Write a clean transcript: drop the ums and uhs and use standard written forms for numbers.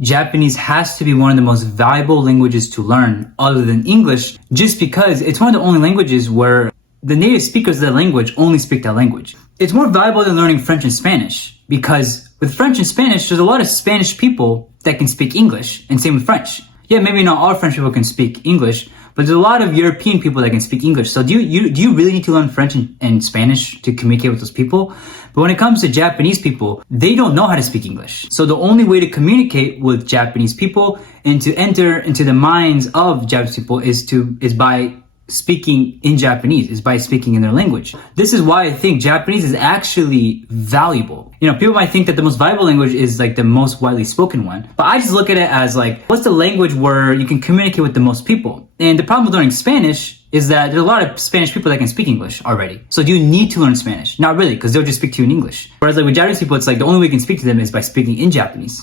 Japanese has to be one of the most valuable languages to learn other than English, just because it's one of the only languages where the native speakers of that language only speak that language. It's more valuable than learning French and Spanish, because with French and Spanish, there's a lot of Spanish people that can speak English, and same with French. Yeah, maybe not all French people can speak English, but there's a lot of European people that can speak English. So do you really need to learn French and Spanish to communicate with those people? But when it comes to Japanese people, they don't know how to speak English. So the only way to communicate with Japanese people and to enter into the minds of Japanese people is by speaking in Japanese, is by speaking in their language. This is why I think Japanese is actually valuable. You know, people might think that the most valuable language is like the most widely spoken one, but I just look at it as like, what's the language where you can communicate with the most people? And the problem with learning Spanish is that there's a lot of Spanish people that can speak English already. So do you need to learn Spanish? Not really, because they'll just speak to you in English. Whereas like with Japanese people, it's like the only way you can speak to them is by speaking in Japanese.